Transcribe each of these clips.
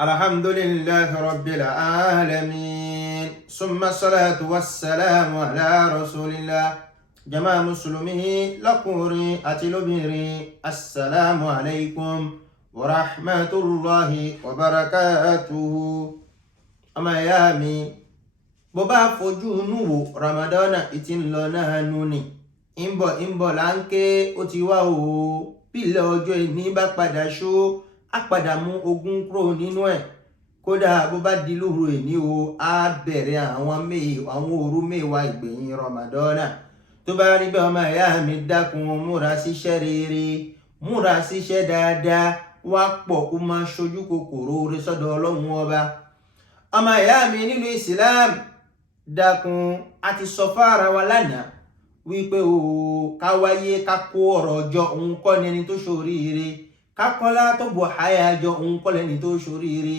الحمد لله رب العالمين ثم الصلاة والسلام على رسول الله جماعة مسلمين لقوري أتلبيري السلام عليكم ورحمة الله وبركاته أما يامي بابا فجونو رمضان إتن لنا نوني إمبو لانكي أتواو بلا جوي نيبا padà a padà mú ogún kúrò nínú ẹ̀. Kódà bó bá di lóru èní o á bẹ̀rẹ̀ àwọn òru mẹ́wàá ìgbẹ̀yìn Ramadana. Tó bá rí bẹ́ẹ̀ ọmọ ìyá mi dákun múra síṣẹ́ rere, múra síṣẹ́ dáadáa, wá pọ̀ kó máa ṣojú kòkòrò oore sọ́dọ̀ Ọlọ́run ọba. Ọmọ ìyá mi nínú Islam dákun a ti sọ fára wa lánàá wípé o ká wáyé ká kó ọ̀rọ̀ ọjọ́ òun kọ́ ni ẹni tó ṣoríire. Kakola tó bọ̀ háyà jọ òun kọ́ lẹ́ni tó ṣoríire.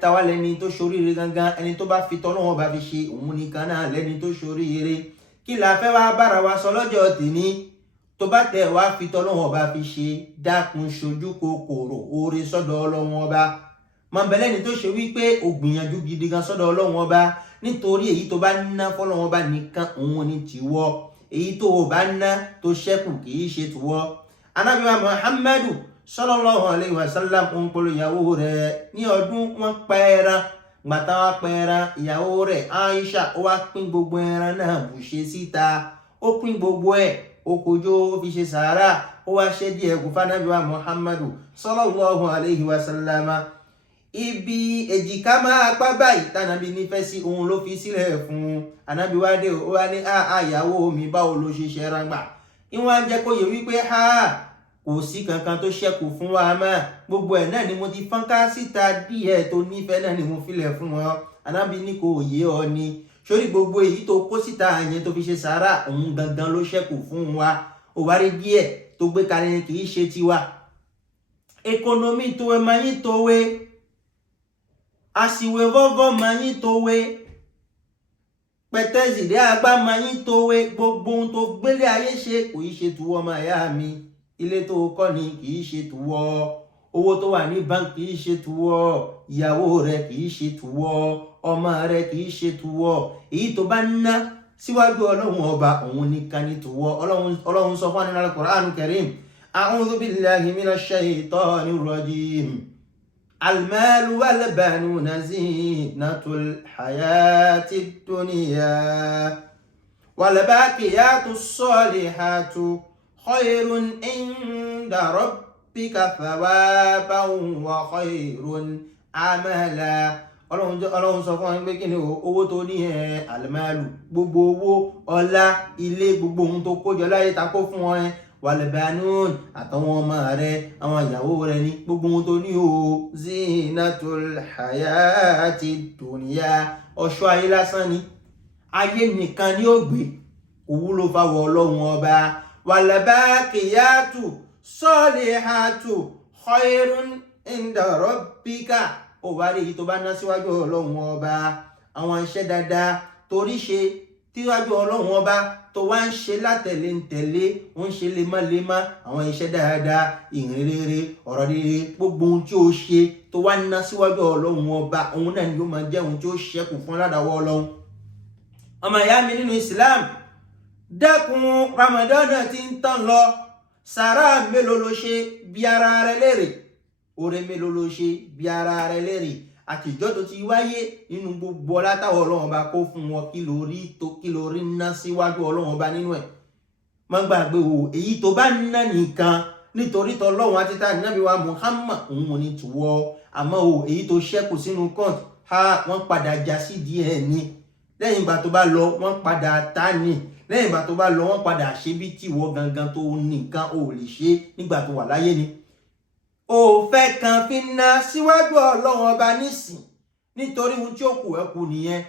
Táwa lẹ́ni tó ṣoríire gangan, ẹni tó bá fi tọ́lọ́wọ́ bá fi ṣe òun nìkan náà lẹ́ni tó ṣoríire. Kí la fẹ́ wá bára wa sọ lọ́jọ́ tèmi? Tó bá tẹ̀ wá fi tọ́lọ́wọ́ bá fi ṣe, dákun ṣojú kòkòrò oore sọ́dọ̀ Ọlọ́run ọba. Mọ̀ bẹ́lẹ́ ni tó ṣe wípé ó gbìyànjú gidi gan sọ́dọ̀ Ọlọ́run ọba, nítorí èyí tó bá ná fọ́lọ́run ọba nìkan òun ni tìwọ. Èyí tó o bá ná tó ṣẹ́kù kì í ṣe tìwọ. Ànábì wa Muhammadu sallallahu alayhi wa sallam ń polo ìyàwó rẹ̀ ní ọdún wọn pẹ́ẹ́ran. Gbàtà wa pẹ́ẹ́ran ìyàwó rẹ̀ Aisha ó wá pín gbogbo ẹran náà bùṣe síta. Ó pín gbogbo ẹ̀, ó kojó, ó fi ṣe sàárà, ó wá ṣe díẹ̀ kù fún Ànábì wa Muhammadu sallallahu alayhi wa sallam. Ibi èjìká máa pa báyìí tànàbí nífẹ̀ẹ́ sí òun ló fi sílẹ̀ fún. Ànábì wa dé ó wá ní ìyàwó mi báwo ló ṣe ṣe rágbà. Ìwọ̀n jẹ́ kó yẹ wípé kò sí kankan tó ṣẹ́kù fún wa mọ́. Gbogbo ẹ̀ náà ni mo ti fọ́nká síta, díẹ̀ tó nífẹ̀ẹ́ náà ni mo filẹ̀ fún wọn. Ànábì ní kò yé ọ ni. Sórí gbogbo èyí tó kó síta yẹn tó fi ṣe sàárà òun gangan ló ṣẹ́kù fún wa. Ó wá rí díẹ̀ tó gbé kalẹ̀ kì í ṣe tiwa. Ekonomi tó ẹ máa yín tó wé. Àsìwé vọ́vọ́ máa yín tó wé. Pẹ̀tẹ́sì dé àgbà máa yín tó wé. Gbogbo ohun tó gbélé ayé ṣe kò í ṣe tùwọ́ ọmọ ìyá mi. Ilé tó kọ́ ni kì í ṣe tùwọ́. Owó tó wà ní báńkì kì í ṣe tùwọ́. Ìyàwó rẹ̀ kì í ṣe tùwọ́. Ọmọ rẹ̀ kì í ṣe tùwọ́. Èyí tó bá ná síwájú Ọlọ́run ọba òun nìkan ni tùwọ́. Ọlọ́run sọ fún nínú Al-Qur'anul Karim. A'udhu billahi minash shaytanir rajim. Al-malu wal banuna zinatul hayatid dunya. Wal baqiyatus salihatu khayrun inda rabbika thawaban wa khayrun amala. Ọlọ́run sọ fún pé kí ni owó tó ní almalu, gbogbo owó, ọlá, ilé, gbogbo ohun tó kójọ láyé ta kó fún wọn wal banun àtàwọn ọmọ rẹ̀, àwọn ìyàwó rẹ̀ ní gbogbo ohun tó ní zinatul hayati dunya. Ọ̀ṣọ́ ayé lásán ni, ayé nìkan ni ó gbé, kò wúlò fáwọn Ọlọ́run ọba. Wal baqiyatu salihatu khayrun inda rabbika. Ó wá rí èyí tó bá ná síwájú Ọlọ́run ọba, àwọn iṣẹ́ dáadáa torí ṣe tíwájú Ọlọ́run ọba tó wá ń ṣe látẹ̀lé ń tẹ̀lé, ó ń ṣe lemọ́lemọ́, àwọn iṣẹ́ dáadáa, ìrìn rere, ọ̀rọ̀ rere, gbogbo ohun tí ó ṣe tó wá ná síwájú Ọlọ́run ọba òun náà ni yóò máa jẹ́ ohun tí ó ṣẹ́kù fún ládàwọ́ Ọlọ́run. Ọmọ ìyá mi nínú Islam, dákun Ramadan ti ń tán lọ. Sàárà mélòó ló ṣe bí ara rẹ lérè? Oore mélòó ló ṣe bí ara rẹ lérè? Àtijọ́ tó ti wáyé nínú gbogbo ọlá táwọn Ọlọ́run ọba kó fún wọn, kí ló rí ná síwájú Ọlọ́run ọba nínú ẹ̀? Má gbàgbé èyí tó bá ná nìkan nítorí tọ́lọ́run àti tá Ànábì wa Muhammad òun ní tùwọ́. Àmọ́ èyí tó ṣẹ́kù sínú kọ́ǹtì wọ́n padà já sí díẹ̀ ni. Lẹ́yìn ìgbà tó bá lọ wọ́n padà ta ni. Lẹ́yìn ìgbà tó bá lọ wọ́n padà ṣe bí tìwọ́ gangan tó nìkan ò lè ṣe nígbà tó wà láyé ni. Ó fẹ́ kan fi ná síwájú Ọlọ́run ọba nísìn nítorí ohun tí ó kù ẹ̀kù nìyẹn.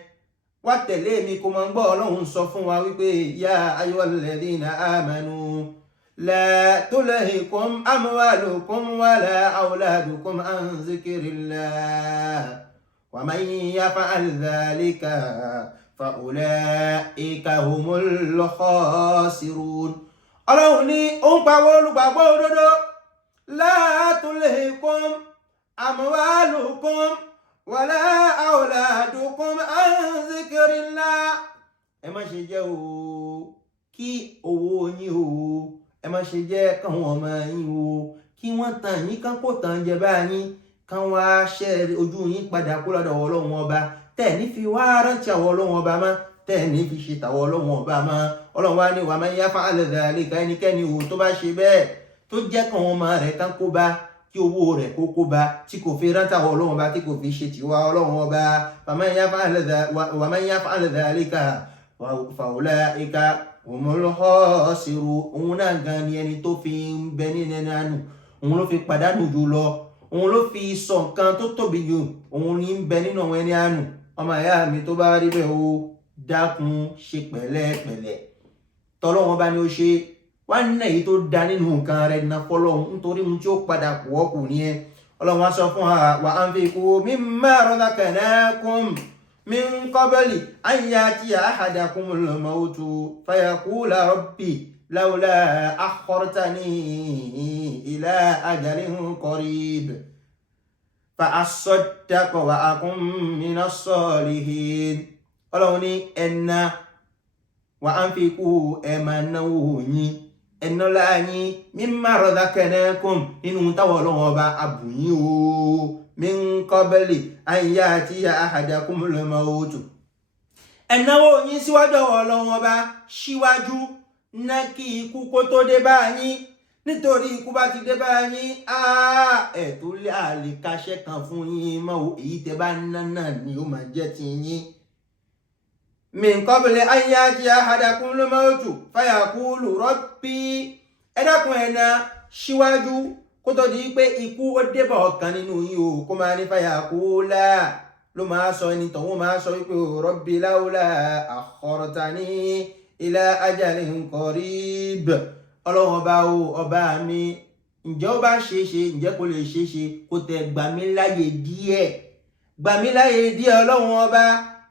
Wá tẹ̀lé mi kó máa gbọ́ Ọlọ́run sọ fún wa wípé ya ayyuhal ladhina amanu la tulhikum amwalukum wala auladukum an zikrillah wa man yaf'al dhalika fa ulaika humul khasirun. Ọlọ́run ní ó ń pawó olùgbàgbọ́ òdodo. La tulhikum amwalukum wala auladukum an zikrillah. Ẹ má ṣe jẹ́ o kí owó yín o, ẹ má ṣe jẹ́ káwọn ọmọ yín o kí wọ́n tàn yín kán kó tàn jẹ bá yín, kán wá ṣẹ́ ojú yín padà kó lọ́dọ̀ Ọlọ́run ọba, tẹ̀ ní fi wá rántí àwọn Ọlọ́run ọba mọ́, tẹ̀ ní fi ṣe tàwọn Ọlọ́run ọba mọ́. Ọlọ́run wá ní wa man yaf'al dhalika, ẹnikẹ́ni o tó bá ṣe bẹ́ẹ̀ tó jẹ́ káwọn ọmọ rẹ̀ kán kó bá, kí owó rẹ̀ kó bá, tí kò fi rántí àwọn Ọlọ́run ọba, tí kò fi ṣe tìwa Ọlọ́run ọba. wa man yaf'al dhalika fa ulaika humul khasirun. Òun náà gan ni ẹni tó fi ń bẹ nínú ẹni àánú, òun ló fi pàdánù jù lọ, òun ló fi sọ nǹkan tó tóbi jù, òun ní ń bẹ nínú àwọn ẹni àánú. Ọmọ ìyá mi tó bá rí bẹ́ẹ̀ o, dákun ṣe pẹ̀lẹ́pẹ̀lẹ́, tọ́lọ́wọ́n bá ní ó ṣe wá ní èyí tó da nínú nǹkan rẹ̀ ná fọ́lọ́hun, nítorí ohun tí ó padà pọ̀ kù ní ẹ. Ọlọ́run wá sọ fún wa anfiqu mimma razaqnakum min qabli an ya'tiya ahadakumul mawtu fayaqula rabbi lawla akhartani ila ajalin qarib fa asaddaqa wa akun minas salihin. Ọlọ́run ní ẹ̀nà wa anfiqu ẹ̀mà náwó yín, ẹ̀nà láyín mimma razaqnakum nínú táwọn Ọlọ́run ọba abùyín o, min qabli an ya'tiya ahadakumul mawtu. Ẹ̀náwó yín síwájú Ọlọ́run ọba síwájú ná kí ikú kó tó dé bá yín, nítorí ikú bá ti dé bá yín ẹ̀ tó lè àlè kaṣẹ́ kan fún yín mọ́, èyí tẹ́ bá ná náà ni ó máa jẹ́ ti yín. Min qabli an ya'tiya ahadakumul mawtu fayaqulu rabbi, ẹ dákun ẹ̀nà síwájú kó tó di pé ikú ó débà ọ̀kan nínú yín o, kó máa ní fayaqula ló máa sọ, ẹni tọ̀hún máa sọ wípé rabbi lawla akhartani ila ajalin qarib. Ọlọ́run ọba o, ọba mi, ǹjẹ́ ó bá ṣeéṣe, ǹjẹ́ kò lè ṣeéṣe kó tẹ gbà mí láyè díẹ̀, gbà mí láyè díẹ̀ Ọlọ́run ọba,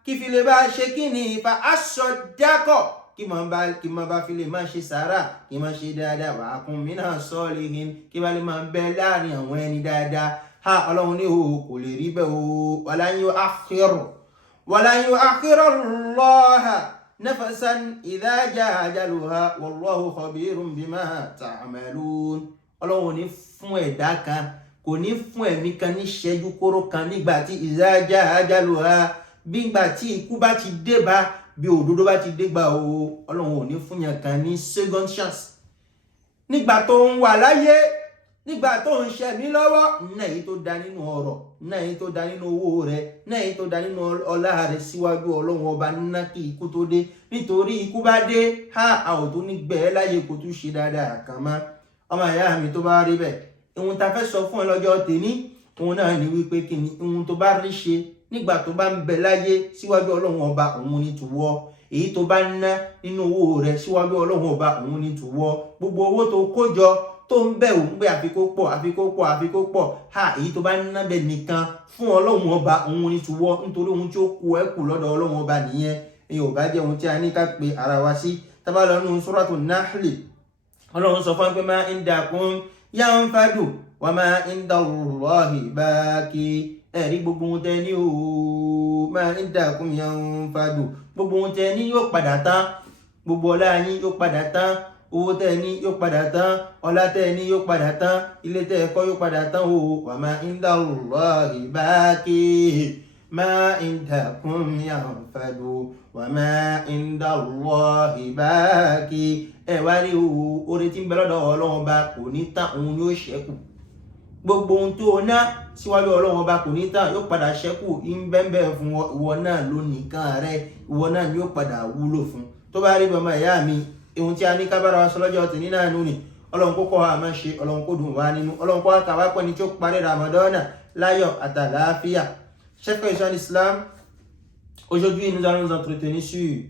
kí fi lè bá ṣe kí ni fa asaddaqa, kí máa bá fi lè máa ṣe sàárà, kí máa ṣe dáadáa, wa akun minas salihin, kí bá lè máa bẹ láàrin àwọn ẹni dáadáa. Ọlọ́run ní o kò lè rí bẹ́ẹ̀ o, walan yu'akhkhira Allaha nafsan idha jaa ajaluha wallahu khabirun bima ta'malun. Ọlọ́run ní fún ẹ̀dá kan, kò ní fún ẹ̀mí kan ní ṣẹ́jú kóró kan nígbà tí idha jaa ajaluha, bí ìgbà tí ikú bá ti dé bá, bí òdodo bá ti dé gbà o. Ọlọ́run ò ní fún yàn kan ní second chance nígbà tó ń wà láyé, nígbà tó ń ṣẹ̀mí lọ́wọ́. Ná èyí tó dá nínú ọ̀rọ̀, ná èyí tó dá nínú owó rẹ̀, ná èyí tó dá nínú ọlá rẹ̀ síwájú Ọlọ́run ọba, ná kí ikú tó dé, nítorí ikú bá dé a ò tó ní gbẹ̀ẹ́ láyé kó tún ṣe dáadáa kan mọ́. Ọmọ ìyá mi tó bá rí bẹ́ẹ̀, ohun ta fẹ́ sọ fún ẹ lọ́jọ́ tèmi, ohun náà ni wípé kí ni ohun tó bá rí ṣe nígbà tó bá ń bẹ láyé síwájú Ọlọ́run ọba, òun ni tùwọ́. Èyí tó bá ná nínú owó rẹ̀ síwájú Ọlọ́run ọba, òun ni tùwọ́. Gbogbo owó tó kó jọ tó ń bẹ̀ òun pé àfikó pọ̀, èyí tó bá ná bẹ̀ nìkan fún Ọlọ́run ọba, òun ni tùwọ́, nítorí ohun tí ó kù ẹ́ kù lọ́dọ̀ Ọlọ́run ọba nìyẹn. Èyí ò bá jẹ́ ohun tí a ní ká pe ara wa sí. Tá bá lọ nínú Suratul Nahl, Ọlọ́run sọ fún pé ma indakum yanfadu wa ma indallahi baqi. Ẹ̀rí gbogbo ohun tẹ́ ní o, ma indakum yanfadu, gbogbo ohun tẹ́ ní yóò padà tán, gbogbo ọlá yín yóò padà tán, owó tẹ́ ní yóò padà tán, ọlá tẹ́ ní yóò padà tán, ilé tẹ́ kọ́ yóò padà tán o. Wa ma indallahi baqi, ma indakum yanfadu wa ma indallahi baqi. Ẹ wá rí o, oore tí ń bẹ lọ́dọ̀ Ọlọ́run ọba kò ní tán, òun ni ó ṣẹ́kù. Gbogbo ohun tó ná síwájú Ọlọ́run ọba kò ní tán, yóò padà ṣẹ́kù, ń bẹ́ẹ̀ fún ìwọ náà ló nìkan rẹ̀, ìwọ náà ni yóò padà wúlò fún. Tó bá rí bọ́mọ ìyá mi, ohun tí a ní kábàárà wa sọ lọ́jọ́ tèmi náà nù ni. Ọlọ́run kó kọ́ wa máa ṣe, Ọlọ́run kó dùn wá nínú, Ọlọ́run kó wá kà wá pẹ́ ni tí ó parí Ramadana láyọ̀ àtàlàáfíà. Chers frères en Islam, aujourd'hui nous allons nous entretenir sur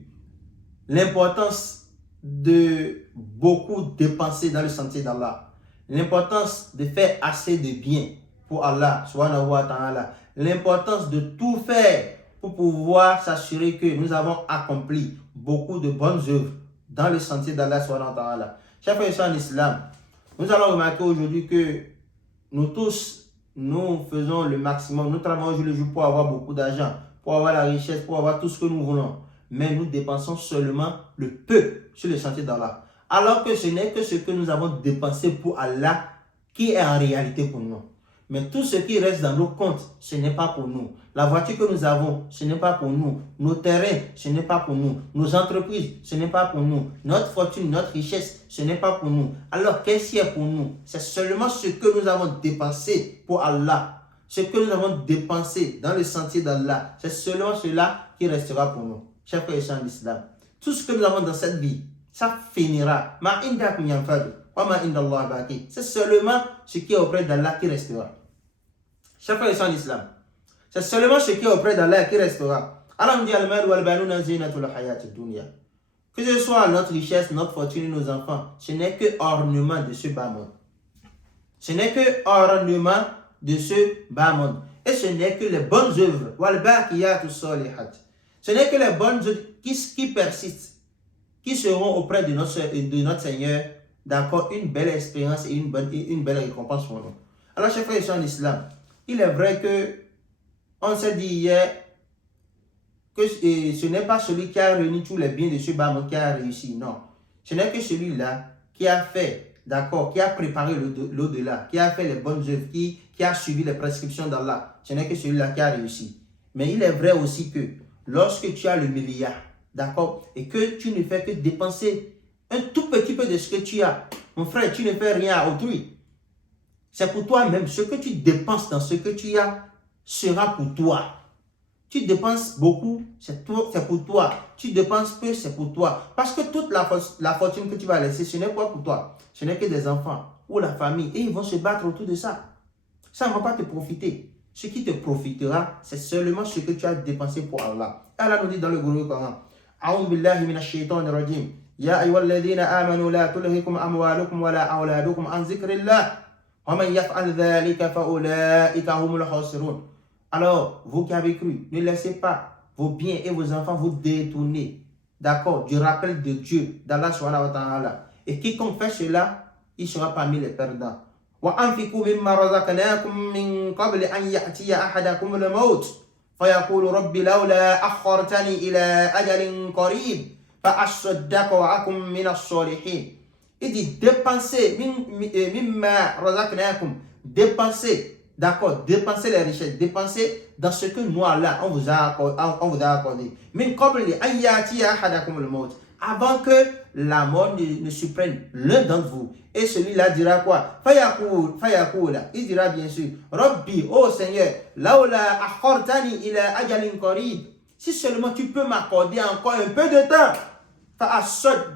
l'importance de beaucoup dépenser dans le sentier d'Allah, l'importance de faire assez de bien pour Allah subhanahu wa ta'ala, l'importance de tout faire pour pouvoir s'assurer que nous avons accompli beaucoup de bonnes œuvres dans le sentier d'Allah subhanahu wa ta'ala. Chers frères en Islam, nous allons remarquer aujourd'hui que nous tous, nous faisons le maximum, nous travaillons jour le jour pour avoir beaucoup d'argent, pour avoir la richesse, pour avoir tout ce que nous voulons. Mais nous dépensons seulement le peu sur le sentier d'Allah. Alors que ce n'est que ce que nous avons dépensé pour Allah qui est en réalité pour nous. Mais tout ce qui reste dans nos comptes, ce n'est pas pour nous. La voiture que nous avons, ce n'est pas pour nous. Nos terrains, ce n'est pas pour nous. Nos entreprises, ce n'est pas pour nous. Notre fortune, notre richesse, ce n'est pas pour nous. Alors, qu'est-ce qui est pour nous? C'est seulement ce que nous avons dépensé pour Allah. Ce que nous avons dépensé dans le sentier d'Allah. C'est seulement cela qui restera pour nous. Chers frères et sœurs d'Islam, tout ce que nous avons dans cette vie, ça finira. C'est seulement ce qui est auprès d'Allah qui restera. Chers frères et sœurs d'Islam, c'est seulement ce qui est auprès d'Allah qui restera. Allah nous dit que ce soit notre richesse, notre fortune et nos enfants, ce n'est que ornement de ce bas monde. Ce n'est que ornement de ce bas monde. Et ce n'est que les bonnes œuvres. Ce n'est que les bonnes œuvres qui persistent, qui seront auprès de notre Seigneur, d'accord, une belle expérience et une belle récompense pour nous. Alors, chers frères et sœurs en islam, il est vrai que on s'est dit hier que ce n'est pas celui qui a réuni tous les biens de ce bas monde qui a réussi, non. Ce n'est que celui-là qui a fait, d'accord, qui a préparé l'au-delà, qui a fait les bonnes œuvres, qui a suivi les prescriptions d'Allah. Ce n'est que celui-là qui a réussi. Mais il est vrai aussi que lorsque tu as le milliard, d'accord, et que tu ne fais que dépenser un tout petit peu de ce que tu as, mon frère, tu ne fais rien à autrui. C'est pour toi-même. Ce que tu dépenses dans ce que tu as sera pour toi. Tu dépenses beaucoup, c'est pour toi. Tu dépenses peu, c'est pour toi. Parce que toute la fortune que tu vas laisser, ce n'est pas pour toi. Ce n'est que des enfants ou la famille. Et ils vont se battre autour de ça. Ça ne va pas te profiter. Ce qui te profitera, c'est seulement ce que tu as dépensé pour Allah. Allah nous dit dans le Coran, A'udhu billahi minash shaitanir rajim. Ya ayyuhalladhina amanu la tulhikum amwalukum wa la auladukum an zikrillah. Wa man yaf'al dhalika fa ulaika humul khasirun. Alors, vous qui avez cru, ne laissez pas vos biens et vos enfants vous détourner, d'accord, du rappel de Dieu, d'Allah subhanahu wa ta'ala. Et quiconque fait cela, il sera parmi les perdants. وَأَنْفِقُوا مِمَّا رَزَقْنَاكُمْ مِنْ قَبْلِ أَنْ يَأْتِيَ أَحَدَكُمُ الْمَوْتُ فَيَقُولُ رَبِّ لَوْلَا أَخَّرْتَنِي إِلَى أَجَلٍ قَرِيبٍ فَأَصَّدَّقَ وَأَكُن مِنَ الصَّالِحِينَ. Il dit dépensez مِمَّا رَزَقْنَاكُمْ, dépensez, d'accord, dépensez les richesses, dépensez dans ce que nous, Allah, on vous a accordé. مِنْ قَبْلِ أَنْ يَأْتِيَ أَحَدَكُمُ الْمَوْتُ, avant que la mort ne surprenne l'un d'entre vous. Et celui-là dira quoi? Fayaqul, il dira bien sûr, Rabbi, oh Seigneur, laula akhartani ila ajalin qarib, si seulement tu peux m'accorder encore un peu de temps,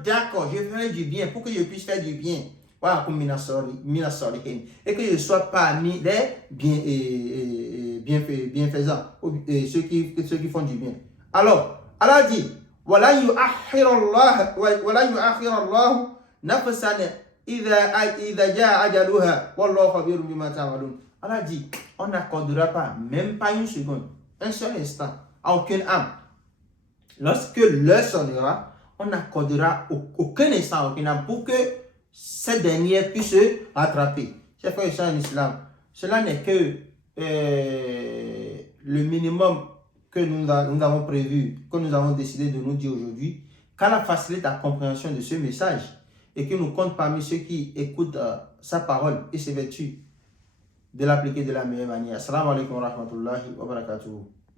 d'accord, je ferai du bien pour que je puisse faire du bien. Et que je sois parmi les bienfaisants, ceux qui font du bien. Alors, Allah dit, وَلَا يُؤَخِّرَ اللَّهُ نَفْسًا إِذَا جَاءَ أَجَلُهَا وَاللَّهُ خَبِيرٌ بِمَا تَعْمَلُونَ. Allah dit, on n'accordera pas, même pas une seconde, un seul instant, à aucune âme. Lorsque l'heure sonnera, on n'accordera aucun instant à aucune âme pour que cette dernière puisse se rattraper. Chers frères et sœurs en islam, cela n'est que le minimum que nous avons prévu, que nous avons décidé de nous dire aujourd'hui, qu'Allah facilite la compréhension de ce message et que nous compte parmi ceux qui écoutent sa parole et ses vertus de l'appliquer de la meilleure manière. Assalamu alaikum wa rahmatullahi wa barakatuh.